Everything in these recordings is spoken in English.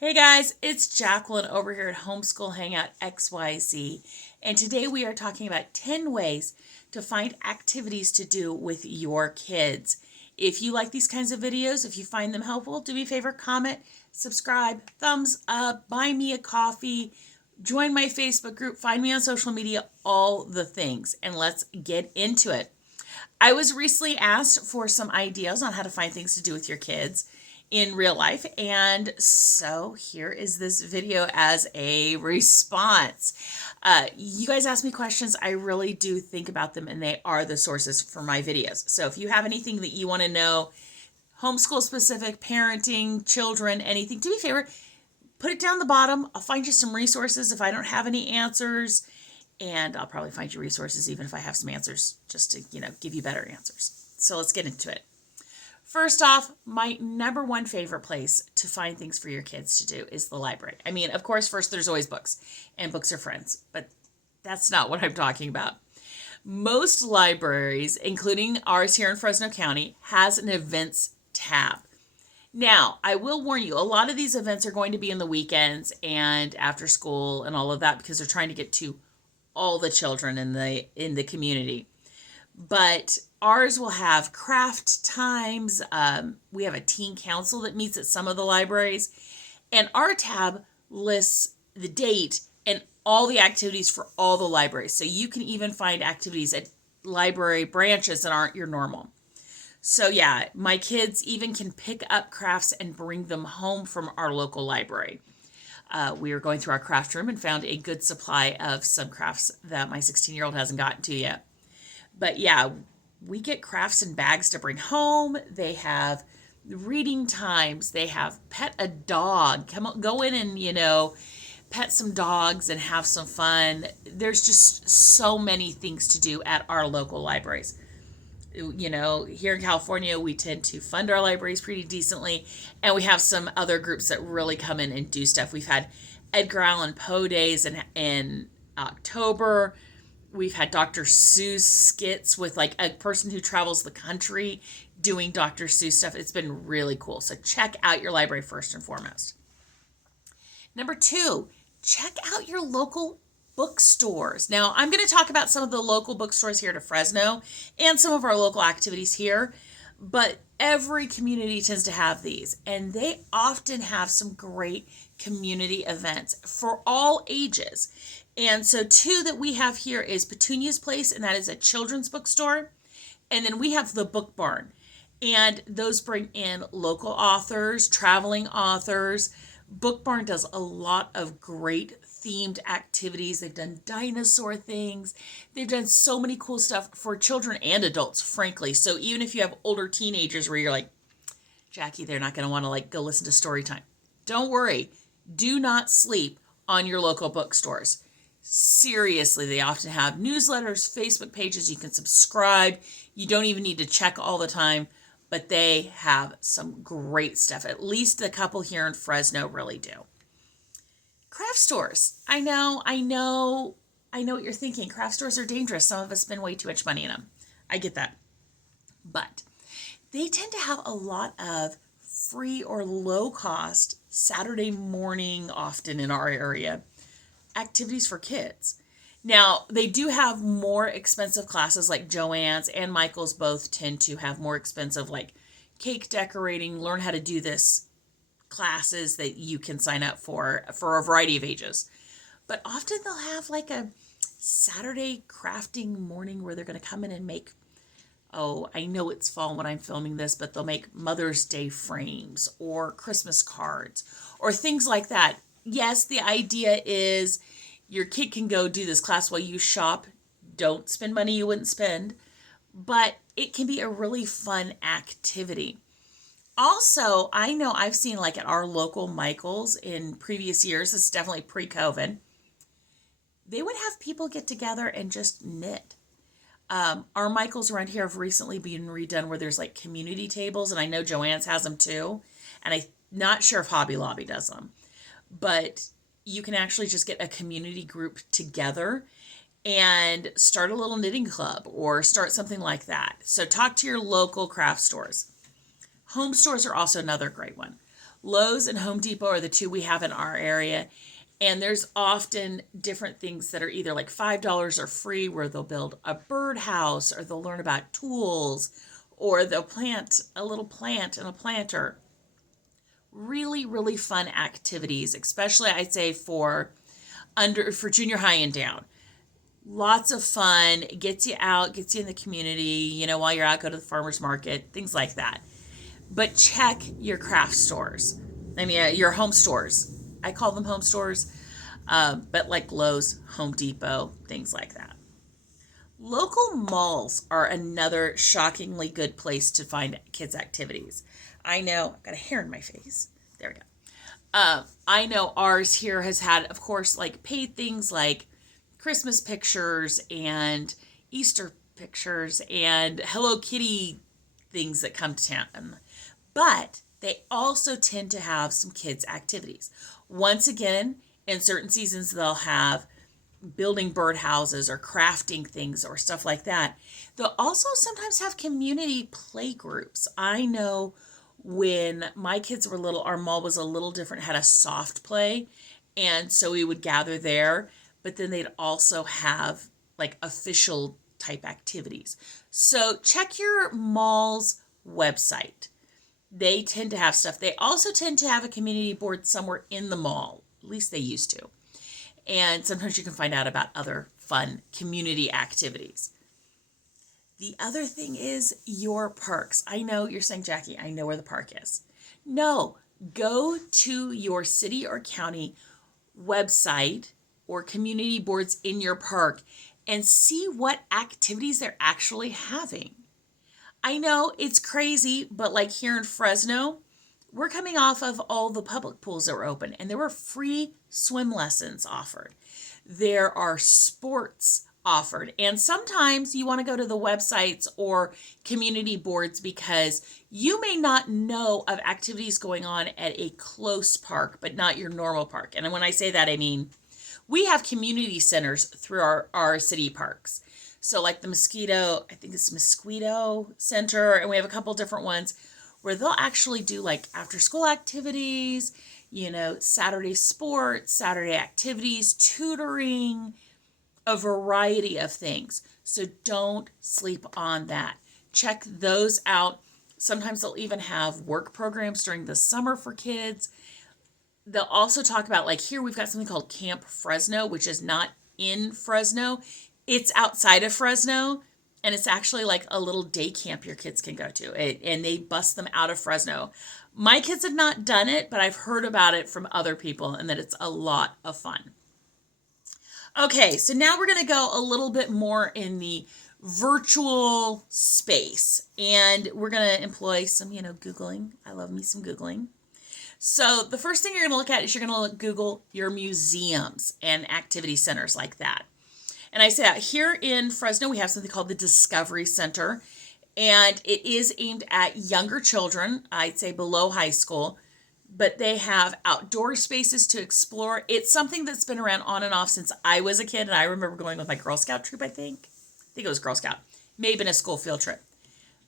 Hey guys, it's Jacqueline over here at Homeschool Hangout XYZ, and today we are talking about 10 ways to find activities to do with your kids. If you like these kinds of videos, if you find them helpful, do me a favor, comment, subscribe, thumbs up, buy me a coffee, join my Facebook group, find me on social media, all the things, and let's get into it. I was recently asked for some ideas on how to find things to do with your kids in real life, and so here is this video as a response. You guys ask me questions. I really do think about them, and they are the sources for my videos. So if you have anything that you want to know, homeschool specific, parenting, children, anything, do me a favor, put it down the bottom. I'll find you some resources if I don't have any answers. And I'll probably find you resources even if I have some answers just to, give you better answers. So let's get into it. First off, my number one favorite place to find things for your kids to do is the library. I mean, of course, first there's always books, and books are friends, but that's not what I'm talking about. Most libraries, including ours here in Fresno County, has an events tab. Now, I will warn you, a lot of these events are going to be in the weekends and after school and all of that because they're trying to get to all the children in the community. But ours will have craft times. We have a teen council that meets at some of the libraries, and our tab lists the date and all the activities for all the libraries. So you can even find activities at library branches that aren't your normal. So yeah, my kids even can pick up crafts and bring them home from our local library. We were going through our craft room and found a good supply of some crafts that my 16-year-old hasn't gotten to yet. But yeah, we get crafts in bags to bring home. They have reading times. They have pet a dog. Come on, go in and, pet some dogs and have some fun. There's just so many things to do at our local libraries. Here in California, we tend to fund our libraries pretty decently, and we have some other groups that really come in and do stuff. We've had Edgar Allan Poe days in October. We've had Dr. Seuss skits with like a person who travels the country doing Dr. Seuss stuff. It's been really cool. So check out your library first and foremost. Number two, check out your local bookstores. Now, I'm going to talk about some of the local bookstores here to Fresno and some of our local activities here, but every community tends to have these, and they often have some great community events for all ages. And so two that we have here is Petunia's Place, and that is a children's bookstore. And then we have the Book Barn, and those bring in local authors, traveling authors. Book Barn does a lot of great themed activities. They've done dinosaur things. They've done so many cool stuff for children and adults, frankly. So even if you have older teenagers where you're like, Jackie, they're not going to want to go listen to story time. Don't worry. Do not sleep on your local bookstores. Seriously, they often have newsletters, Facebook pages. You can subscribe. You don't even need to check all the time, but they have some great stuff. At least a couple here in Fresno really do. Craft stores. I know what you're thinking. Craft stores are dangerous. Some of us spend way too much money in them. I get that. But they tend to have a lot of free or low cost Saturday morning, often in our area, activities for kids. Now, they do have more expensive classes like Joann's and Michael's both tend to have more expensive like cake decorating, learn how to do this classes that you can sign up for a variety of ages. But often they'll have like a Saturday crafting morning where they're going to come in and make, I know it's fall when I'm filming this, but they'll make Mother's Day frames or Christmas cards or things like that. Yes, the idea is your kid can go do this class while you shop. Don't spend money you wouldn't spend, but it can be a really fun activity. Also, I know I've seen like at our local Michael's in previous years, this is definitely pre-COVID, they would have people get together and just knit. Our Michael's around here have recently been redone where there's like community tables, and I know Joann's has them too, and I'm not sure if Hobby Lobby does them, but you can actually just get a community group together and start a little knitting club or start something like that. So talk to your local craft stores. Home stores are also another great one. Lowe's and Home Depot are the two we have in our area. And there's often different things that are either like $5 or free, where they'll build a birdhouse, or they'll learn about tools, or they'll plant a little plant in a planter. Really, really fun activities, especially I'd say for junior high and down. Lots of fun, gets you out, gets you in the community, while you're out, go to the farmer's market, things like that. But check your craft stores. Your home stores. I call them home stores, but like Lowe's, Home Depot, things like that. Local malls are another shockingly good place to find kids' activities. I know, I've got a hair in my face. There we go. I know ours here has had, of course, like paid things like Christmas pictures and Easter pictures and Hello Kitty things that come to town. But they also tend to have some kids' activities. Once again, in certain seasons, they'll have building birdhouses or crafting things or stuff like that. They'll also sometimes have community play groups. I know when my kids were little, our mall was a little different, had a soft play. And so we would gather there, but then they'd also have like official type activities. So check your mall's website. They tend to have stuff. They also tend to have a community board somewhere in the mall. At least they used to. And sometimes you can find out about other fun community activities. The other thing is your parks. I know you're saying, Jackie, I know where the park is. No, go to your city or county website or community boards in your park and see what activities they're actually having. I know it's crazy, but like here in Fresno, we're coming off of all the public pools that were open, and there were free swim lessons offered. There are sports offered, and sometimes you want to go to the websites or community boards because you may not know of activities going on at a close park, but not your normal park. And when I say that, I mean we have community centers through our city parks. So like the Mosquito Center, and we have a couple different ones where they'll actually do like after school activities, Saturday sports, Saturday activities, tutoring, a variety of things. So don't sleep on that. Check those out. Sometimes they'll even have work programs during the summer for kids. They'll also talk about, like here we've got something called Camp Fresno, which is not in Fresno. It's outside of Fresno, and it's actually like a little day camp your kids can go to, and they bus them out of Fresno. My kids have not done it, but I've heard about it from other people and that it's a lot of fun. Okay, so now we're going to go a little bit more in the virtual space, and we're going to employ some, Googling. I love me some Googling. So the first thing you're going to look at is you're going to Google your museums and activity centers like that. And I say that here in Fresno, we have something called the Discovery Center, and it is aimed at younger children, I'd say below high school, but they have outdoor spaces to explore. It's something that's been around on and off since I was a kid, and I remember going with my Girl Scout troop, I think it was Girl Scout, may have been a school field trip.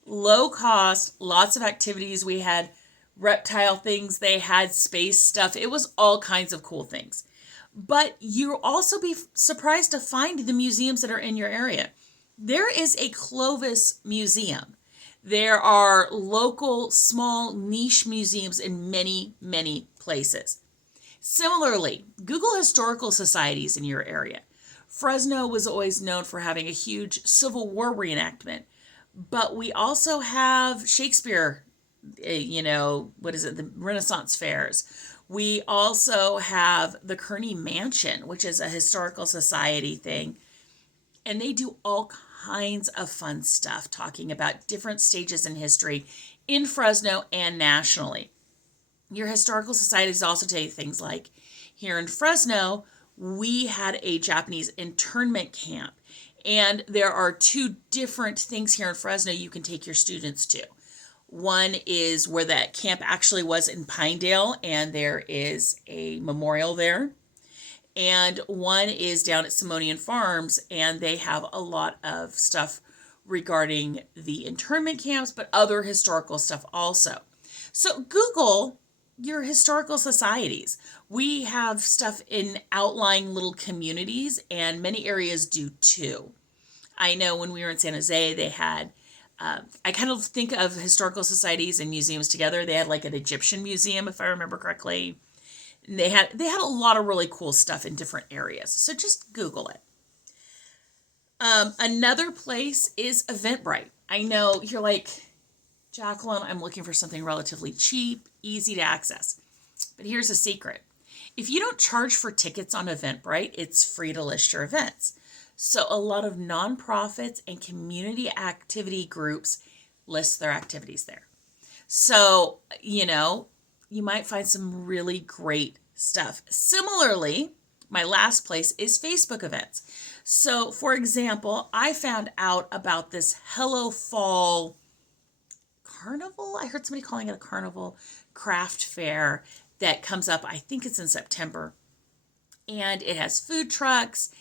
Low cost, lots of activities. We had reptile things, they had space stuff. It was all kinds of cool things. But you'll also be surprised to find the museums that are in your area. There is a Clovis Museum. There are local, small, niche museums in many, many places. Similarly, Google historical societies in your area. Fresno was always known for having a huge Civil War reenactment, but we also have Shakespeare, the Renaissance fairs. We also have the Kearney Mansion, which is a historical society thing. And they do all kinds of fun stuff talking about different stages in history in Fresno and nationally. Your historical societies also tell you things like, here in Fresno, we had a Japanese internment camp. And there are two different things here in Fresno you can take your students to. One is where that camp actually was in Pinedale, and there is a memorial there. And one is down at Simonian Farms, and they have a lot of stuff regarding the internment camps, but other historical stuff also. So Google your historical societies. We have stuff in outlying little communities, and many areas do too. I know when we were in San Jose, they had, I kind of think of historical societies and museums together. They had like an Egyptian museum, if I remember correctly. And they had a lot of really cool stuff in different areas. So just Google it. Another place is Eventbrite. I know you're like, Jacqueline, I'm looking for something relatively cheap, easy to access. But here's a secret. If you don't charge for tickets on Eventbrite, it's free to list your events. So a lot of nonprofits and community activity groups list their activities there. So, you might find some really great stuff. Similarly, my last place is Facebook events. So, for example, I found out about this Hello Fall carnival. I heard somebody calling it a carnival craft fair that comes up, I think it's in September. And it has food trucks.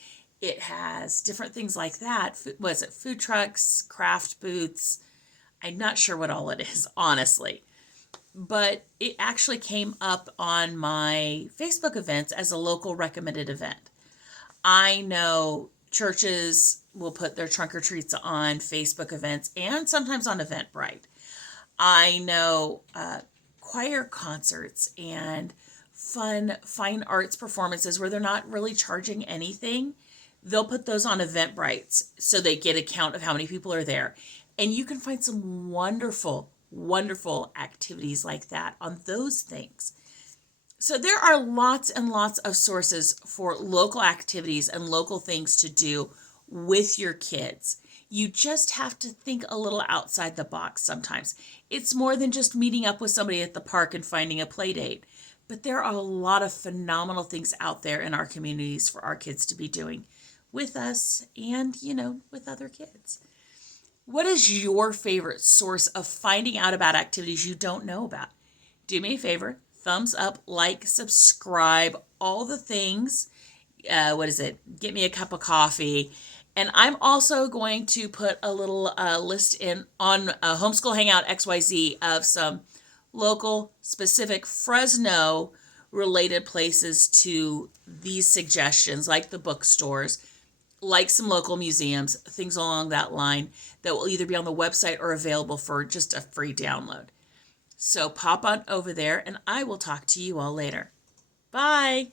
It has different things like that. Was it food trucks, craft booths? I'm not sure what all it is, honestly. But it actually came up on my Facebook events as a local recommended event. I know churches will put their trunk or treats on Facebook events and sometimes on Eventbrite. I know choir concerts and fun fine arts performances where they're not really charging anything. They'll put those on Eventbrite so they get a count of how many people are there. And you can find some wonderful, wonderful activities like that on those things. So there are lots and lots of sources for local activities and local things to do with your kids. You just have to think a little outside the box sometimes. It's more than just meeting up with somebody at the park and finding a play date. But there are a lot of phenomenal things out there in our communities for our kids to be doing with us and, with other kids. What is your favorite source of finding out about activities you don't know about? Do me a favor, thumbs up, like, subscribe, all the things. Get me a cup of coffee. And I'm also going to put a little list in on Homeschool Hangout XYZ of some local, specific Fresno related places to these suggestions, like the bookstores, like some local museums, things along that line that will either be on the website or available for just a free download. So pop on over there and I will talk to you all later. Bye.